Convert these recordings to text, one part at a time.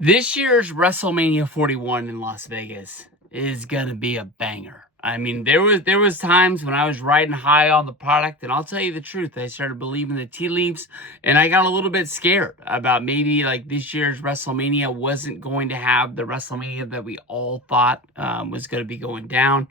This year's WrestleMania 41 in Las Vegas is gonna be a banger. I mean, there was times when I was riding high on the product, and I'll tell you the truth, I started believing the tea leaves, and I got a little bit scared about maybe like this year's WrestleMania wasn't going to have the WrestleMania that we all thought was going to be going down.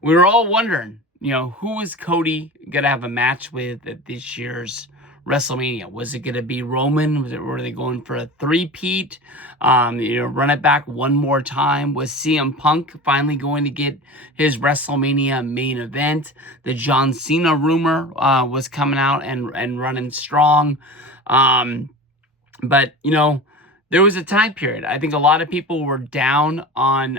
We were all wondering, who was Cody gonna have a match with at this year's WrestleMania? Was it going to be Roman? Were they going for a three-peat? Run it back one more time. Was CM Punk finally going to get his WrestleMania main event? The John Cena rumor was coming out and running strong. Um, but there was a time period. I think a lot of people were down on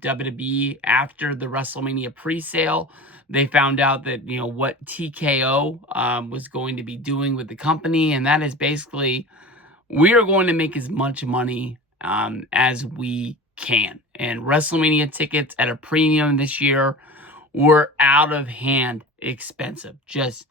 WWE after the WrestleMania pre-sale. They found out that, what TKO was going to be doing with the company, and that is basically we are going to make as much money as we can. And WrestleMania tickets at a premium this year were out of hand expensive, just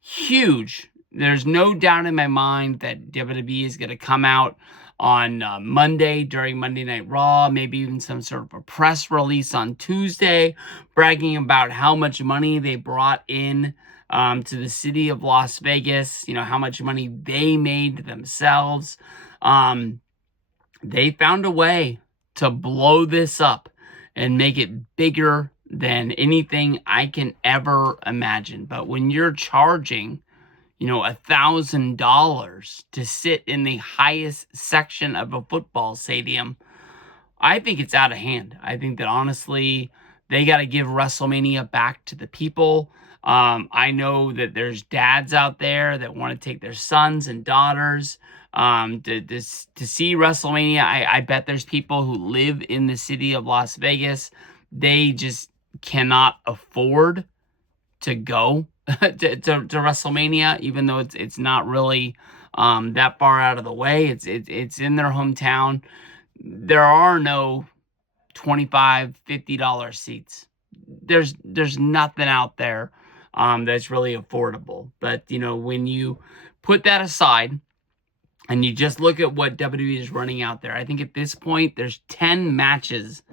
huge. There's no doubt in my mind that WWE is going to come out on Monday during Monday Night Raw, maybe even some sort of a press release on Tuesday, bragging about how much money they brought in to the city of Las Vegas, how much money they made themselves. They found a way to blow this up and make it bigger than anything I can ever imagine. But when you're charging $1,000 to sit in the highest section of a football stadium, I think it's out of hand. I think that honestly, they got to give WrestleMania back to the people. I know that there's dads out there that want to take their sons and daughters to see WrestleMania. I bet there's people who live in the city of Las Vegas. They just cannot afford to go to WrestleMania, even though it's not really that far out of the way. It's in their hometown. There are no $25, $50 seats. There's nothing out there that's really affordable. But when you put that aside and you just look at what WWE is running out there, I think at this point there's 10 matches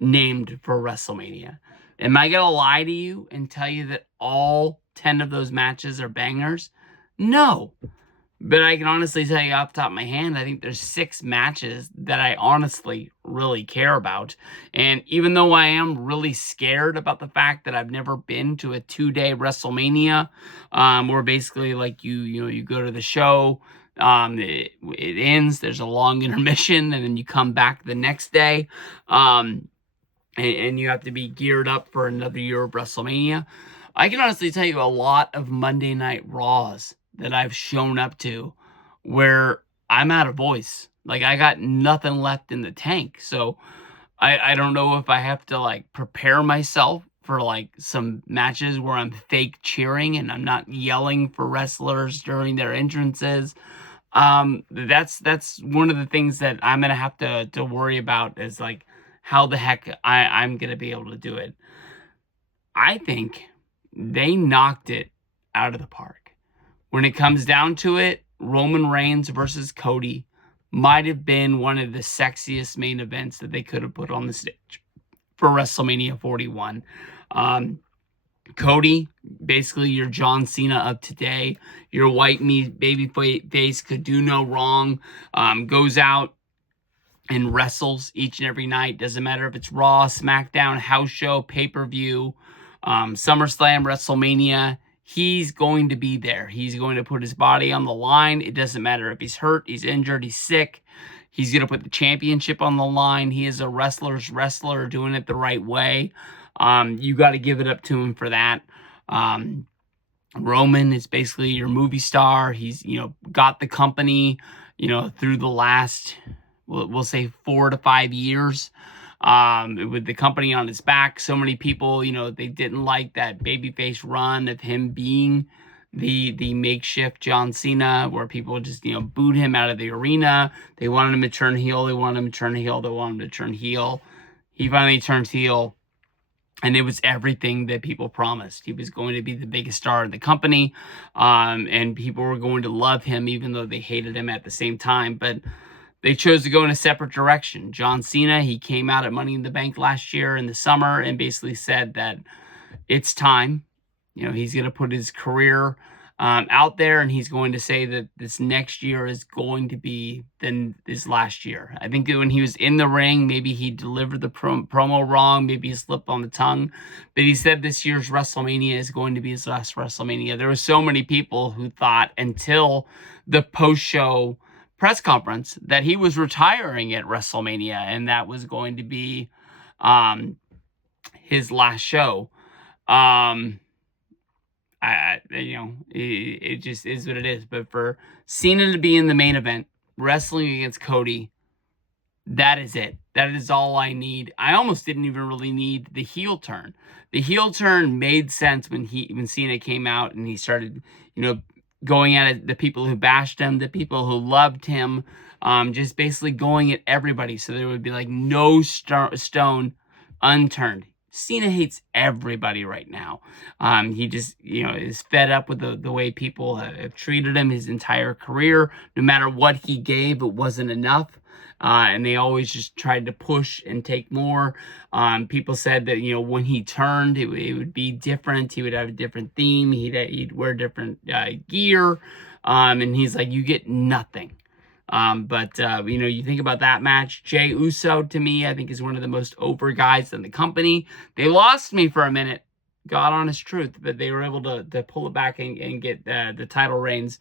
named for WrestleMania. Am I going to lie to you and tell you that all 10 of those matches are bangers? No. But I can honestly tell you off the top of my hand, I think there's 6 matches that I honestly really care about. And even though I am really scared about the fact that I've never been to a 2-day WrestleMania, where basically like you go to the show, it ends, there's a long intermission, and then you come back the next day. And you have to be geared up for another year of WrestleMania. I can honestly tell you a lot of Monday Night Raws that I've shown up to where I'm out of voice. Like, I got nothing left in the tank. So I don't know if I have to like prepare myself for like some matches where I'm fake cheering and I'm not yelling for wrestlers during their entrances. That's one of the things that I'm gonna have to worry about is like how the heck I'm gonna be able to do it. I think they knocked it out of the park. When it comes down to it, Roman Reigns versus Cody might have been one of the sexiest main events that they could have put on the stage for WrestleMania 41. Cody, basically your John Cena of today, your white meat baby face could do no wrong, goes out and wrestles each and every night. Doesn't matter if it's Raw, SmackDown, house show, pay-per-view, SummerSlam, WrestleMania. He's going to be there. He's going to put his body on the line. It doesn't matter if he's hurt, he's injured, he's sick. He's going to put the championship on the line. He is a wrestler's wrestler doing it the right way. You got to give it up to him for that. Roman is basically your movie star. He's, got the company, through the last, we'll say 4 to 5 years, with the company on his back. So many people, they didn't like that babyface run of him being the makeshift John Cena, where people just, booed him out of the arena. They wanted him to turn heel. They wanted him to turn heel. They wanted him to turn heel. He finally turns heel. And it was everything that people promised. He was going to be the biggest star in the company. And people were going to love him, even though they hated him at the same time. But they chose to go in a separate direction. John Cena, he came out at Money in the Bank last year in the summer and basically said that it's time. He's going to put his career out there, and he's going to say that this next year is going to be than this last year. I think that when he was in the ring, maybe he delivered the promo wrong, maybe he slipped on the tongue, but he said this year's WrestleMania is going to be his last WrestleMania. There were so many people who thought until the post-show press conference that he was retiring at WrestleMania, and that was going to be his last show. It just is what it is. But for Cena to be in the main event, wrestling against Cody, that is it. That is all I need. I almost didn't even really need the heel turn. The heel turn made sense when Cena came out and he started, going at it, the people who bashed him, the people who loved him, just basically going at everybody. So there would be like no stone unturned. Cena hates everybody right now. He just, is fed up with the way people have treated him his entire career. No matter what he gave, it wasn't enough. And they always just tried to push and take more. People said that, when he turned, it would be different. He would have a different theme. He'd wear different gear. And he's like, you get nothing. But you think about that match, Jey Uso, to me, I think is one of the most over guys in the company. They lost me for a minute, God honest truth, but they were able to pull it back and get the title reigns,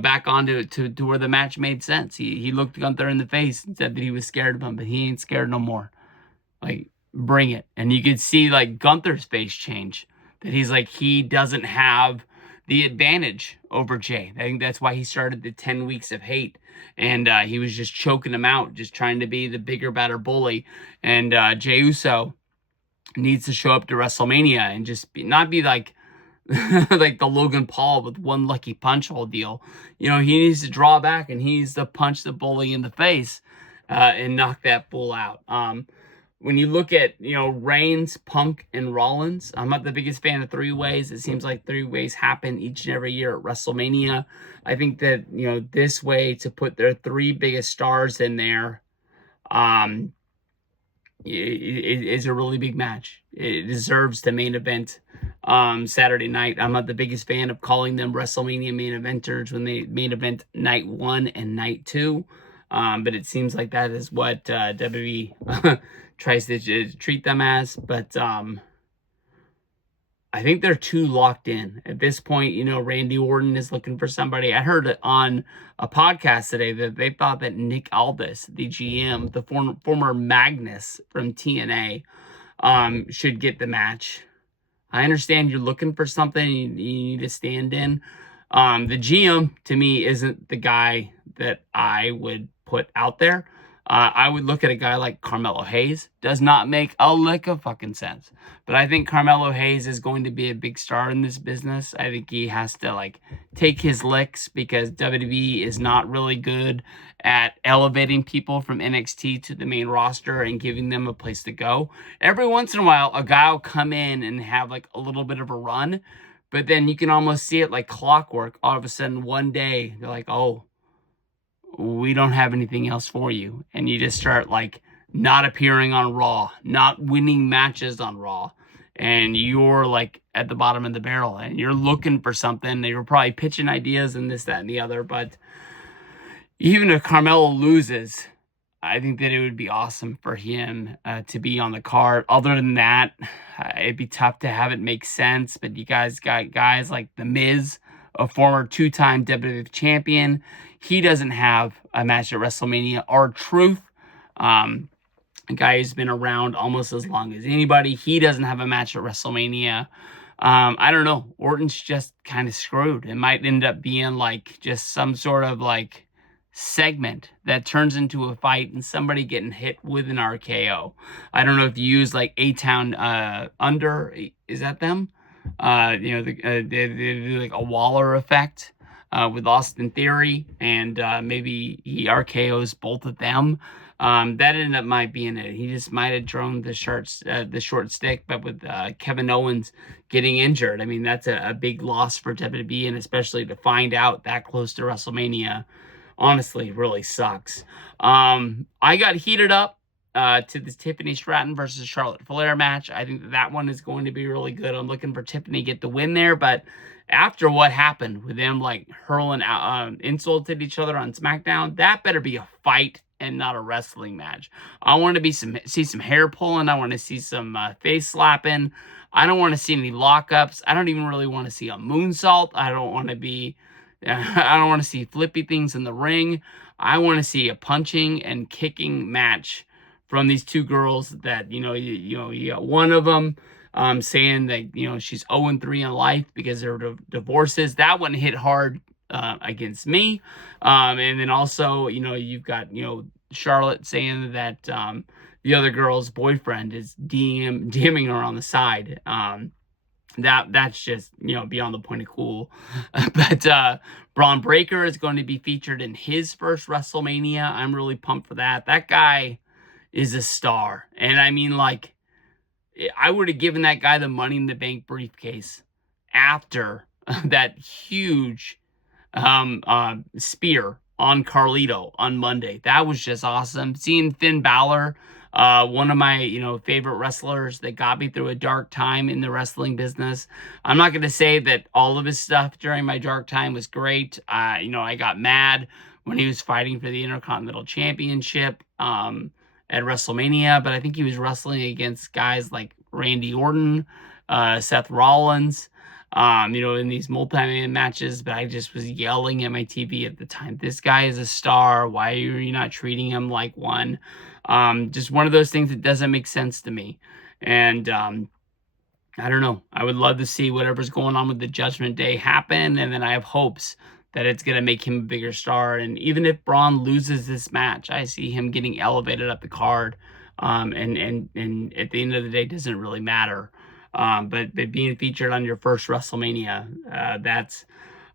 back onto it to where the match made sense. He looked Gunther in the face and said that he was scared of him, but he ain't scared no more. Like, bring it. And you could see, like, Gunther's face change, that he's like, he doesn't have the advantage over Jey. I think that's why he started the 10 weeks of hate. And he was just choking him out, just trying to be the bigger, better bully. And Jey Uso needs to show up to WrestleMania and just not be like like the Logan Paul with one lucky punch whole deal. He needs to draw back and he needs to punch the bully in the face and knock that fool out. When you look at, Reigns, Punk, and Rollins, I'm not the biggest fan of three-ways. It seems like three-ways happen each and every year at WrestleMania. I think that, this way to put their three biggest stars in there is a really big match. It deserves the main event Saturday night. I'm not the biggest fan of calling them WrestleMania main eventers when they main event night 1 and night 2. But it seems like that is what WWE tries to treat them as. But I think they're too locked in. At this point, Randy Orton is looking for somebody. I heard it on a podcast today that they thought that Nick Aldis, the GM, the former Magnus from TNA, should get the match. I understand you're looking for something you need to stand in. The GM, to me, isn't the guy that I would put out there. I would look at a guy like Carmelo Hayes. Does not make a lick of fucking sense. But I think Carmelo Hayes is going to be a big star in this business. I think he has to, take his licks because WWE is not really good at elevating people from NXT to the main roster and giving them a place to go. Every once in a while, a guy will come in and have, a little bit of a run. But then you can almost see it like clockwork. All of a sudden, one day, they're like, oh, we don't have anything else for you. And you just start not appearing on Raw, not winning matches on Raw. And you're at the bottom of the barrel and you're looking for something. They were probably pitching ideas and this, that, and the other. But even if Carmelo loses, I think that it would be awesome for him to be on the card. Other than that, it'd be tough to have it make sense. But you guys got guys like The Miz, a former two-time WWE champion. He doesn't have a match at WrestleMania. R-Truth, a guy who's been around almost as long as anybody. He doesn't have a match at WrestleMania. I don't know. Orton's just kind of screwed. It might end up being just some sort of segment that turns into a fight and somebody getting hit with an RKO. I don't know if you use A-Town Under. Is that them? They do a Waller effect with Austin Theory, and maybe he RKOs both of them. That ended up might being it. He just might have thrown the short stick, but with Kevin Owens getting injured, I mean that's a big loss for WWE, and especially to find out that close to WrestleMania honestly really sucks. I got heated up to the Tiffany Stratton versus Charlotte Flair match. I think that one is going to be really good. I'm looking for Tiffany to get the win there, but after what happened with them like hurling out, insults at each other on SmackDown, that better be a fight and not a wrestling match. I want to see some hair pulling. I want to see some face slapping. I don't want to see any lockups. I don't even really want to see a moonsault. I don't want to be. I don't want to see flippy things in the ring. I want to see a punching and kicking match from these two girls that, you got one of them saying that, she's 0-3 in life because of her divorces. That one hit hard against me. And then also, you've got, Charlotte saying that the other girl's boyfriend is DMing her on the side. That's just, beyond the point of cool. But Braun Breaker is going to be featured in his first WrestleMania. I'm really pumped for that. That guy is a star. And I mean, like, I would have given that guy the Money in the Bank briefcase after that huge spear on Carlito on Monday. That was just awesome. Seeing Finn Balor, one of my, favorite wrestlers that got me through a dark time in the wrestling business. I'm not going to say that all of his stuff during my dark time was great. I got mad when he was fighting for the Intercontinental Championship at WrestleMania, but I think he was wrestling against guys like Randy Orton, Seth Rollins, in these multi-man matches, but I just was yelling at my TV at the time. This guy is a star. Why are you not treating him like one? Just one of those things that doesn't make sense to me. And I don't know. I would love to see whatever's going on with the Judgment Day happen, and then I have hopes that it's going to make him a bigger star. And even if Braun loses this match, I see him getting elevated up the card. And at the end of the day, it doesn't really matter. But being featured on your first WrestleMania, that's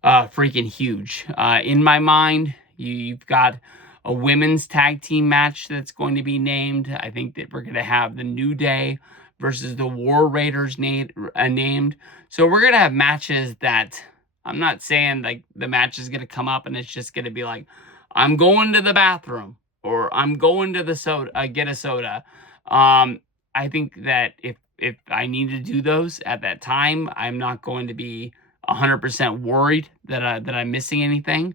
freaking huge. In my mind, you've got a women's tag team match that's going to be named. I think that we're going to have the New Day versus the War Raiders named. So we're going to have matches that I'm not saying like the match is going to come up and it's just going to be like, I'm going to the bathroom or I'm going to the soda, get a soda. I think that if I need to do those at that time, I'm not going to be 100% worried that I'm missing anything,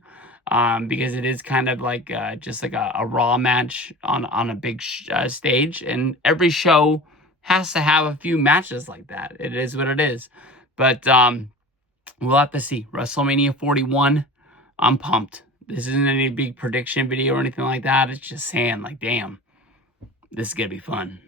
because it is kind of like just like a Raw match on a big stage, and every show has to have a few matches like that. It is what it is, but we'll have to see. WrestleMania 41, I'm pumped. This isn't any big prediction video or anything like that. It's just saying like, damn, this is gonna be fun.